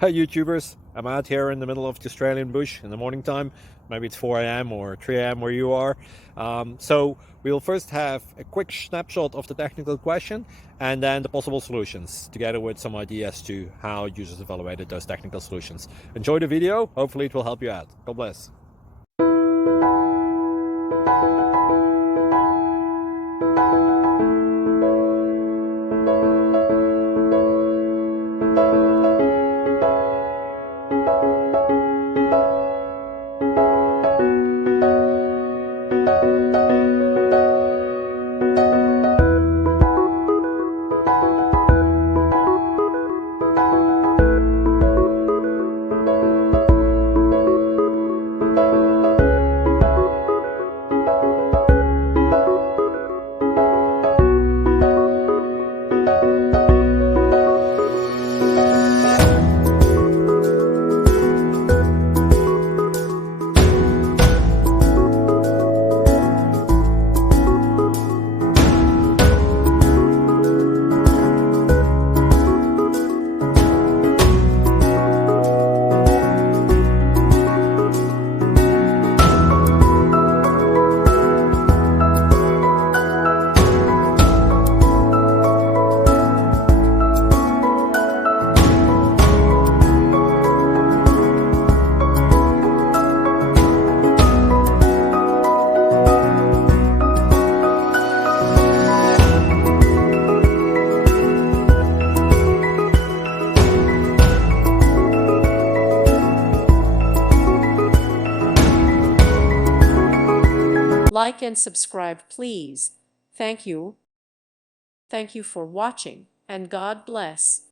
Hi YouTubers, I'm out here in the middle of the Australian bush in the morning time. Maybe it's 4 a.m. or 3 a.m. where you are. So we'll first have a quick snapshot of the technical question and then the possible solutions, together with some ideas to how users evaluated those technical solutions. Enjoy the video, hopefully it will help you out. God bless. Like and subscribe, please. Thank you. Thank you for watching, and God bless.